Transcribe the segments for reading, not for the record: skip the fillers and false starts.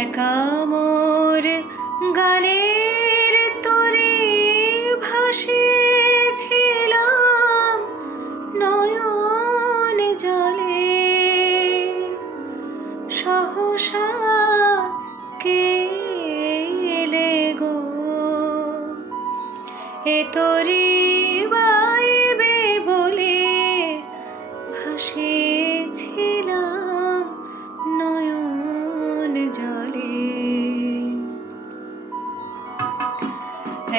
একা মোর গানের তরে ভাসিয়েছিলাম নয়ন জলে, সহসা কে এলে গো, এ তরি বাইবে বলে ভাসিয়েছিলাম নয়ন জলে।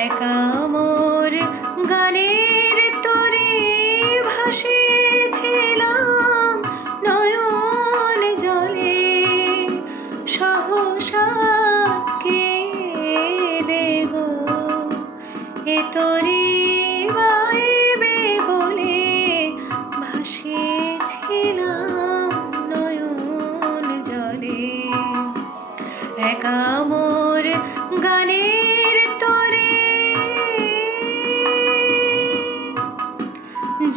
একা মোর গানের তরে ভাসিয়েছিলাম নয়ন জলে, সহসা কে এলে গো, এ তরি বাইবে বলে ভাসিয়েছিলাম নয়ন জলে। একা মোর গানের তরে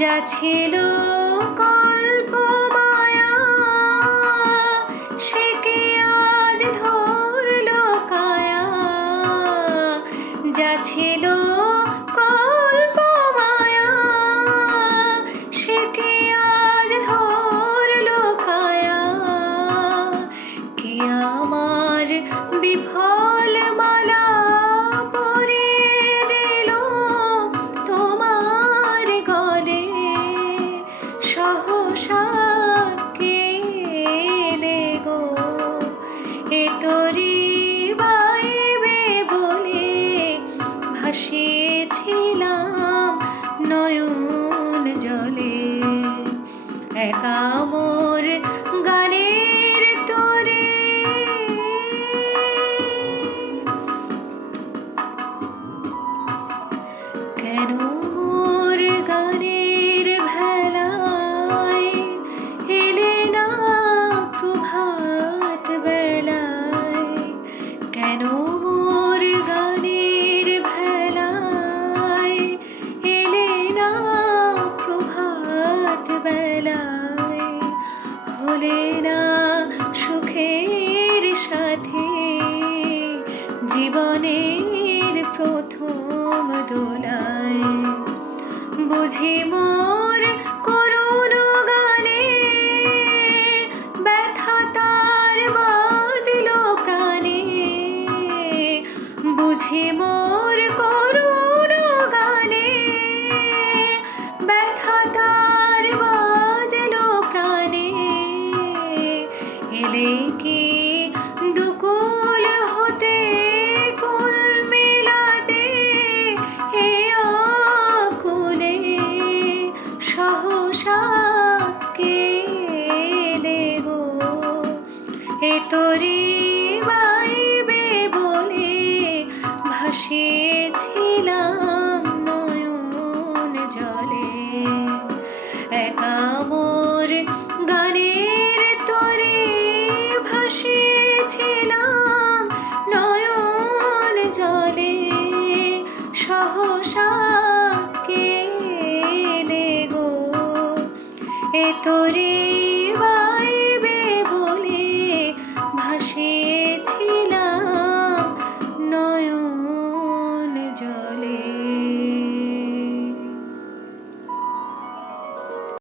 যা ছিল কল্প মায়া, সে কি আজ ধরল কায়া। যা ছিল কল্প মায়া, সে কি আজ ধরল কায়া। কে আমার বিফল মালা পরিয়ে দিল তোমার গলে, সহসা কে এলে গো, এ তরি বাইবে বলে ভাসিয়েছিলাম নয়ন জলে। একা মোর গানের তরে কেন মোর গানের ভেলায় এলে না প্রভাত বেলায়। কেন মোর গানের ভেলায় এলে না প্রভাত বেলায়। হলে না সুখের সাথে জীবনের প্রথম দোলায়। বুঝি মোর করুণ গানে ব্যথা তার বাজিল প্রাণে। বুঝি মোর করুণ গানে ব্যথা তার বাজিল প্রাণে। এলে কি দুকুল হতে কুল মিলাতে, এ আকুলে সহসা কে এলে গো, এ তরি বাইবে বলে ভাসিয়েছিলাম নয়ন জলে। একা মোর গানের তরে ভাসিয়েছিলাম নয়ন জলে, সহসা কে এলে গো, এ তরি